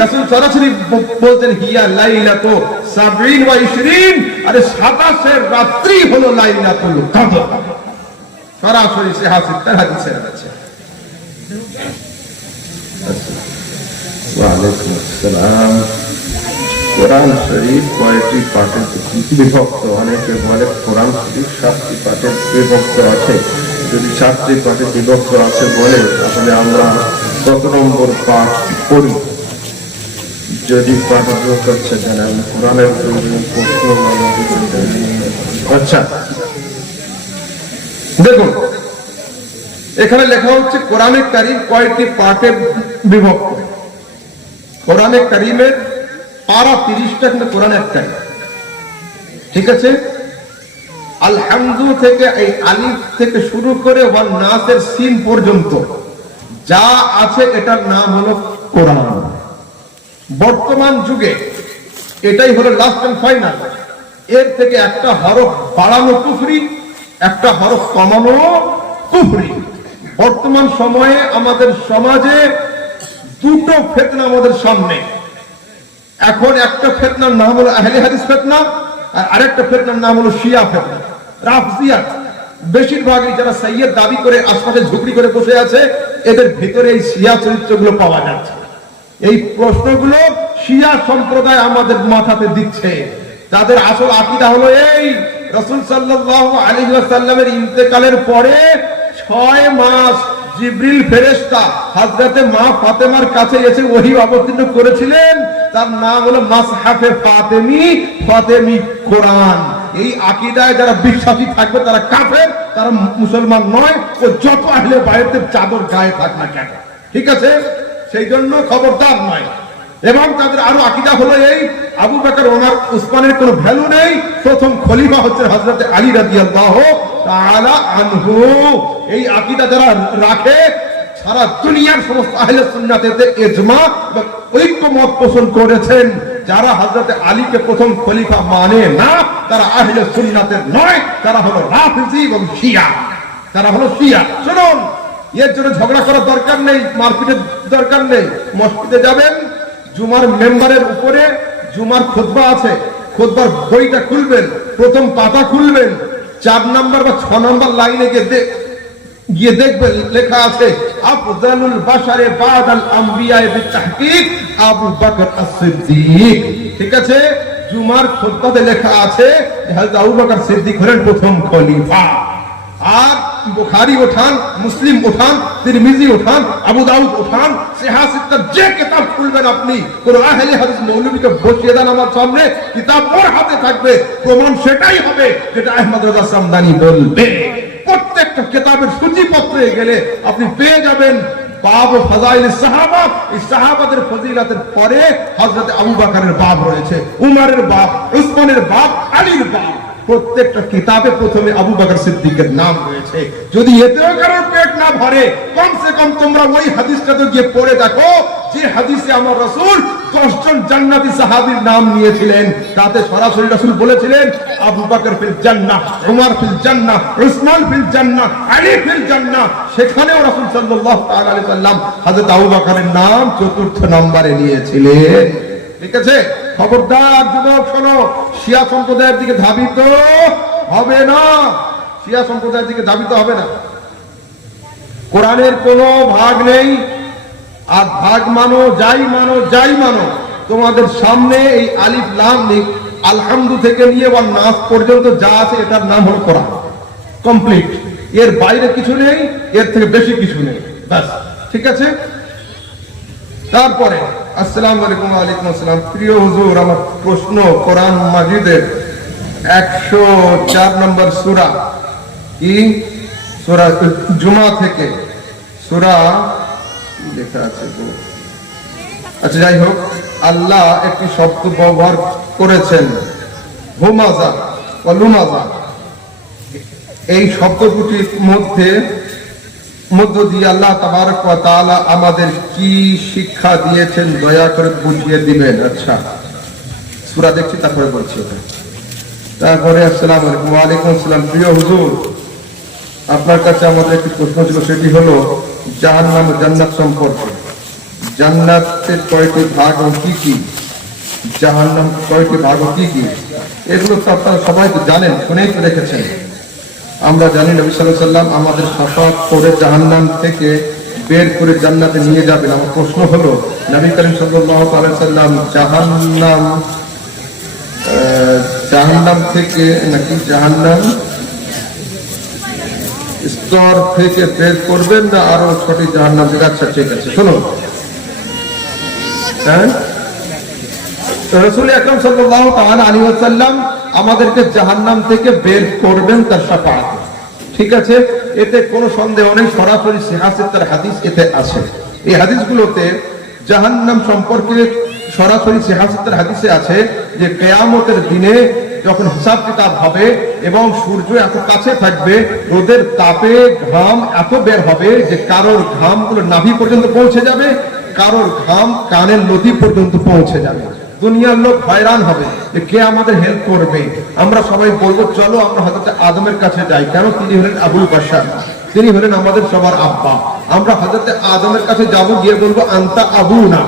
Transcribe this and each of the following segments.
রাসূল সরাসরি বলতেন হিয়া লাইলাতু 70 ওয়া 20, আরে 27 রাত্রি হলো লাইলাতুল কদর। সরাসরি সিহাসিতার হাদিসে আছে। ওয়া আলাইকুম আসসালাম। কোরআন শরীফ কয়টি পাঠে বিভক্ত? অনেকে বলে কোরআন শরীফ 7টি পাঠে বিভক্ত আছে। যদি 7টি পাঠে বিভক্ত আছে বলে তাহলে আমরা কত নম্বর পাঠ পড়ি? যদি পাঠ বিভক্ত হচ্ছে জানেন কোরআনের প্রশ্ন। আচ্ছা দেখুন, এখানে লেখা হচ্ছে কোরআনে কারীম কয়টি পাঠে বিভক্ত। কোরআনে কারীমের পারা 30টা, কিন্তু কোরআন একটাই। ঠিক আছে, আলহামদু থেকে এই আলিফ থেকে শুরু করে ওয়ান নাসের সিন পর্যন্ত যা আছে এটার নাম হলো কোরআন। বর্তমান যুগে এটাই হলো লাস্ট এন্ড ফাইনাল। এর থেকে একটা হরফ বাড়ানো কুফরি, একটা হরফ কমানো কুফরি। বর্তমান সময়ে আমাদের সমাজে দুটো ফিতনা আমাদের সামনে। এখন একটা ফিতনার নাম হলো আহলে হাদিস ফিতনা, আর আরেকটা ফিতনার নাম হলো শিয়া ফিতনা, রাফজিয়াত। বেশিরভাগই যারা সাইয়্যেদ দাবি করে আশপাশে ঝুপড়ি করে বসে আছে, এদের ভিতরে এই শিয়া চরিত্রগুলো পাওয়া যাচ্ছে। এই প্রশ্নগুলো শিয়া সম্প্রদায় আমাদের মাথাতে দিচ্ছে। তাদের আসল আকীদা হলো এই, রাসূল সাল্লাল্লাহু আলাইহি ওয়াসাল্লামের ইন্তেকালের পরে 6 মাস জিবরিল ফেরেশতা হযরতে মা ফাতেমার কাছে এসে ওহী অবতীর্ণ করেছিলেন। তার নাম হলো মাসহাফে ফাতেমি, ফাতেমি কোরআন। এই আকীদায় যারা বিশ্বাসী থাকবে তারা কাফের, তারা মুসলমান নয়। ও যত আহলে বাইতের চাদর গায়ে থাক না কেন, ঠিক আছে, সেই জন্য খবরদার নয়। এবং তাদের আরো আকীদা হলো এই, আবু বকর, ওমর, উসমানের কোনো ভ্যালু নেই। প্রথম খলিফা হচ্ছে হযরত আলী রাদিয়াল্লাহু তাআলা আনহু। এই আকীদা যারা রাখে সারা দুনিয়ার সমস্ত আহলে সুন্নাতে ইজমা এবং ঐক্যমত পোষণ করেছেন। যারা হযরত আলীকে প্রথম খলিফা মানে না তারা আহলে সুন্নাতের নয়, তারা হলো রাফিজি এবং শিয়া। তারা হলো শিয়া। শুনুন, এর জন্য ঝগড়া করার দরকার নেই, মারপিটের দরকার নেই। মসজিদে যাবেন, জুমার মেম্বারের উপরে জুমার খুতবা আছে, খুতবার বইটা খুলবেন, প্রথম পাতা খুলবেন, 4 নাম্বার বা 6 নাম্বার লাইনে গিয়ে দেখবেন লেখা আছে আফজালুল বাশারে বাদাল আমবিয়া বিতাহকিক আবু বকর as-সিদ্দিক। ঠিক আছে, জুমার খুতবাতে লেখা আছে হযরত আবু বকর সিদ্দিক হলেন প্রথম খলিফা। আর বুখারী উঠান, মুসলিম উঠান, তিরমিজি উঠান, আবু দাউদ উঠান, সিহাসিতার যে কিতাব খুলবেন আপনি, কোন আহলে হাদিস মৌলবীকে বসিয়ে দেন আমার সামনে, কিতাব ওর হাতে থাকবে, প্রমাণ সেটাই হবে যেটা আহমদ রাজা সামদানি বলবে। প্রত্যেকটা কিতাবের সূচিপত্রে গেলে আপনি পেয়ে যাবেন বাব ফাযাইল সাহাবা। এই সাহাবাদের ফজিলতের পরে হযরত আবু বকরের বাব রয়েছে, উমরের বাব, উসমানের বাব, আলীর বাব। প্রত্যেকটা কিতাবে প্রথমে আবু বকর সিদ্দিকের নাম রয়েছে। যদি এতেও কারোর পেট না ভরে, কমসে কম তোমরা ওই হাদিসটা তো গিয়ে পড়ে দেখো যে হাদিসে আমার রাসূল 10 জন জান্নাতি সাহাবীর নাম নিয়েছিলেন। তাতে সরাসরি রাসূল বলেছিলেন আবু বকর ফিল জান্নাহ, উমর ফিল জান্নাহ, উসমান ফিল জান্নাহ, আলী ফিল জান্নাহ। সেখানেও রাসূল সাল্লাল্লাহু তাআলা আলাইহি সাল্লাম হযরত আবু বকরের নাম 4র্থ নম্বরে নিয়েছিলেন। ঠিক আছে, খবরদার যুবক শোনো, শিয়া সম্প্রদায়ের দিকে ধাবিত হবে না, শিয়া সম্প্রদায়ের দিকে ধাবিত হবে না। কোরআনের কোনো ভাগ নেই, আর ভাগ মানো, যাই মানো, যাই মানো, তোমাদের সামনে এই আলিফ লাম মিম আলহামদু থেকে নিয়ে ওয়ান নাস পর্যন্ত যা আছে এটার নাম হলো কোরআন, কমপ্লিট। এর বাইরে কিছু নেই, এর থেকে বেশি কিছু নেই, ব্যাস। ঠিক আছে, তারপরে আসসালামু আলাইকুম। ওয়া আলাইকুম আসসালাম। প্রিয় হুজুর, আমার প্রশ্ন, কোরআন মাজিদের 104 নম্বর সূরা, কি সূরা জুমা থেকে, সূরা লেখা আছে, আচ্ছা যাই হোক, আল্লাহ একটি শব্দ ব্যবহার করেছেন হুমাজা ওয়া লুমাজা। এই শব্দ দুটির মধ্য দিয়ে আল্লাহ তাবারক ওয়া তাআলা আমাদের কি শিক্ষা দিয়েছেন দয়া করে বুঝিয়ে দিবেন। আচ্ছা, সূরা দেখছি তারপরে বলছি। তারপরে আসসালামু আলাইকুম। ওয়া আলাইকুম আসসালাম। প্রিয় হুজুর, আপনার কাছে আমাদের একটি প্রশ্ন ছিল, সেটি হলো জাহান্নাম ও জান্নাত সম্পর্কে। জান্নাতের কয়টি ভাগ ও কি কি, জাহান্নাম কয়টি ভাগ ও কি কি, এগুলো তো আপনারা সবাই তো জানেন, শুনেই তো রেখেছেন। আমরা জানি নবী সাল্লাল্লাহু আলাইহি ওয়াসাল্লাম আমাদের শাফাত করে জাহান্নাম থেকে বের করে জান্নাতে নিয়ে যাবেন। আমার প্রশ্ন হলো, নবী করিম সাল্লাল্লাহু আলাইহি ওয়াসাল্লাম জাহান্নাম থেকে নাকি জাহান্নাম স্তর থেকে বের করবেন না আরো ছোট জাহান্নাম থেকে? আচ্ছা ঠিক আছে, শোনো, রাসূল আকরাম সাল্লাল্লাহু তাআলা আলাইহি ওয়াসাল্লাম আমাদেরকে জাহান্নাম থেকে বের করবেন তার শাফাআত, ঠিক আছে, এতে কোনো সন্দেহ নেই। সরাসরি সিহাসিতার হাদিস এতে আছে। এই হাদিসগুলোতে জাহান্নাম সম্পর্কে সরাসরি সিহাসিতার হাদিসে আছে যে কিয়ামতের দিনে যখন হিসাব কিতাব হবে এবং সূর্য এত কাছে থাকবে, রোদের তাপে ঘাম এত বের হবে যে কারোর ঘামগুলো নাভি পর্যন্ত পৌঁছে যাবে, কারোর ঘাম কানের লতি পর্যন্ত পৌঁছে যাবে। দুনিয়ার লোক হয়রান হবে যে কে আমাদের হেল্প করবে। আমরা সবাই বলবো চলো আমরা হযরত আদমের কাছে যাই। কেন? তিনি হলেন আবুল বাশার, তিনি হলেন আমাদের সবার আব্বা। আমরা হযরত আদমের কাছে যাব, গিয়ে বলবো আনতা আবুনা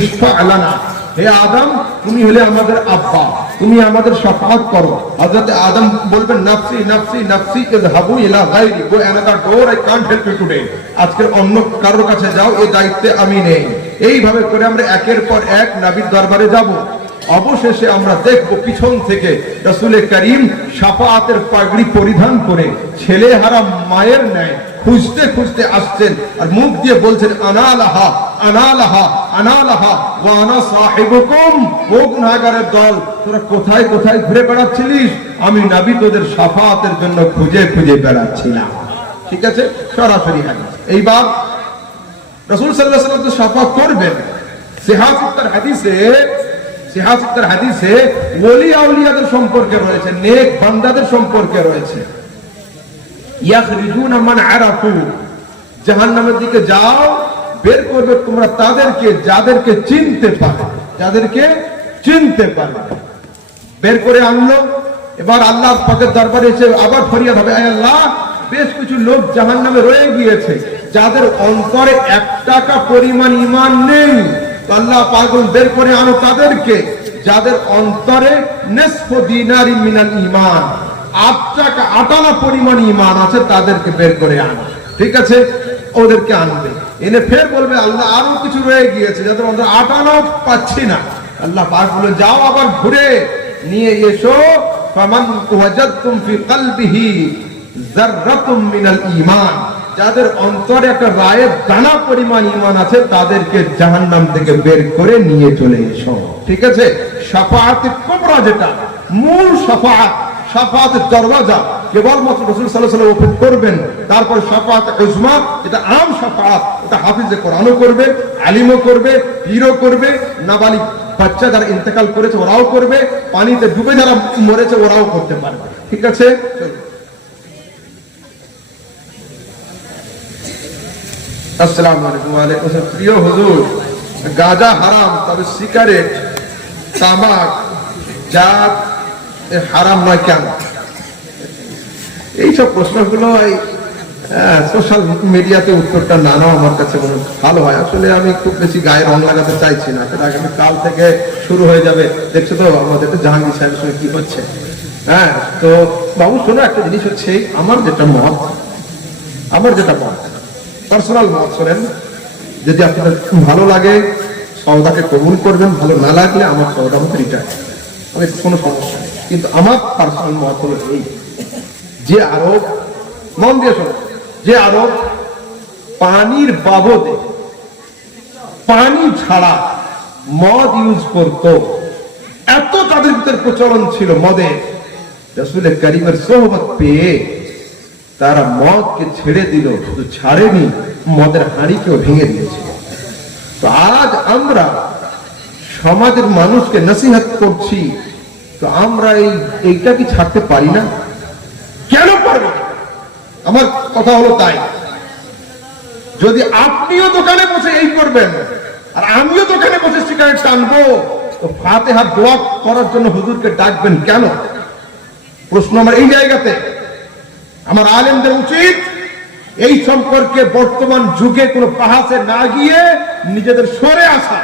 ইশফা লানা, হে আদম তুমি হলে আমাদের আব্বা, তুমি আমাদের শাফাআত করো। হযরত আদম বলবেন নাফসি নাফসি নাফসি, ইযহাবু ইলা গায়রি, গো another door, I can't help you today. আজকে অন্য কারোর কাছে যাও, এই দায়িত্বে আমি নেই। এইভাবে করে আমরা একের পর এক নবীর দরবারে যাব। অবশেষে আমরা দেখব পিছন থেকে রাসূল করিম শাফাআতের পাগড়ি পরিধান করে ছেলে হারা মায়ের ন্যায় খুঁজতে খুঁজতে আসছেন, আর মুখ দিয়ে বলছেন আনা লাহা আনা লাহা আনা লাহা ওয়া আনা সাহিবুকুম। ও গুনাহগারের দল, তোরা কোথায় কোথায় ঘুরে বেড়াচ্ছিলিস? আমি নবী তোদের শাফাআতের জন্য খুঁজে খুঁজে বেড়াচ্ছিলাম। ঠিক আছে, সরাসরি হাদিস। এইবার রাসূল সাল্লাল্লাহু আলাইহি ওয়াসাল্লাম শাফাআত করবেন। সিহাসিতার হাদিসে ওলি আউলিয়াদের সম্পর্কে রয়েছে, নেক বান্দাদের সম্পর্কে রয়েছে। ইয়াখরিজুনা মান আরাফু, জাহান্নামের দিকে যাও, বের করবে তোমরা তাদেরকে যাদেরকে চিনতে পারবে, যাদেরকে চিনতে পারবে। বের করে আনলো। এবার আল্লাহ পাকের দরবারে এসে আবার ফরিয়াদ হবে, আয় আল্লাহ, বেশ কিছু লোক জাহান্নামে রয়ে গিয়েছে যাদের অন্তরে 1 টাকা পরিমাণ ঈমান নেই। আল্লাহ পাক বের করে আনো তাদেরকে যাদের অন্তরে নিসফু দিনারি মিনাল ঈমান, 8 টাকা 8 আনা পরিমাণ ঈমান আছে, তাদেরকে বের করে আনো। ঠিক আছে, ওদেরকে আনবে, এনে ফের বলবে আল্লাহ আরো কিছু রয়ে গিয়েছে যাদের অন্তরে 8 আনাও পাচ্ছি না। আল্লাহ পাক বলে যাও আবার ঘুরে নিয়ে এসো, ফামান ওয়াজাদতুম ফি কলবিহি যাররাতুম মিনাল ঈমান, যাদের অন্তরে একটা রায়ের দানা পরিমাণ ঈমান আছে তাদেরকে জাহান্নাম থেকে বের করে নিয়ে চলে এসো। ঠিক আছে, শাফাআত কুবরা যেটা মূল শাফাআত, শাফাআতের দরওয়াজা কেবলমাত্র রাসূল সাল্লাল্লাহু আলাইহি ওয়াসাল্লাম ওপেন করবেন। তারপর শাফাআত উজমা, এটা আম শাফাআত, এটা হাফিজে কোরআনও করবে, আলিমও করবে, পীরও করবে, নাবালিগ বাচ্চা যারা ইন্তেকাল করেছে ওরাও করবে, পানিতে ডুবে যারা মরেছে ওরাও করতে পারবে। ঠিক আছে, আসসালামু আলাইকুম। ওয়া আলাইকুম আসসালাম। প্রিয় হুজুর, গাঁজা হারাম, তবে সিগারেট, তামাক, জাত হারাম নয় কেন? এইসব প্রশ্নগুলো সোশ্যাল মিডিয়াতে উত্তরটা না নাও আমার কাছে মনে ভালো হয়। আসলে আমি খুব বেশি গায়ে রং লাগাতে চাইছি না, সেটা আগামী কাল থেকে শুরু হয়ে যাবে। দেখছো তো আমাদের জাহাঙ্গীর সাহেবের সঙ্গে কি হচ্ছে। তো বাবু শোনো, একটা জিনিস হচ্ছে আমার যেটা মত পার্সোনাল মত শোনেন, যদি আপনাদের ভালো লাগে সওদাকে কবুল করবেন, ভালো না লাগলে আমার সওদা মতো রিটার্ন, আমি কোনো সমস্যা নেই। কিন্তু আমার পার্সোনাল মত হলো এই, যে আরব, মন দিয়ে শোনো, যে আরব পানির বাবদে পানি ছাড়া মদ ইউজ করত, এত তাদের ভিতরে প্রচলন ছিল মদের, রাসূল করিমের সোহবত পেয়ে তারা মদকে ছেড়ে দিল, শুধু ছাড়েনি, মদের হাঁড়িকেও ভেঙে দিয়েছিল। তো আজ আমরা সমাজের মানুষকে নসিহত করছি, তো আমরা এইটা কি ছাড়তে পারি না? কেন পারবো না? আমার কথা হলো তাই, যদি আপনিও দোকানে বসে এই করবেন আর আমিও দোকানে বসে সিগারেট টানবো, তো ফাতিহা দোয়া করার জন্য হুজুরকে ডাকবেন কেন? প্রশ্ন আমার এই জায়গাতে। আমার আলেমদের উচিত এই সম্পর্কে বর্তমান যুগে কোনো পাহাচে না গিয়ে নিজেদের সরে আসা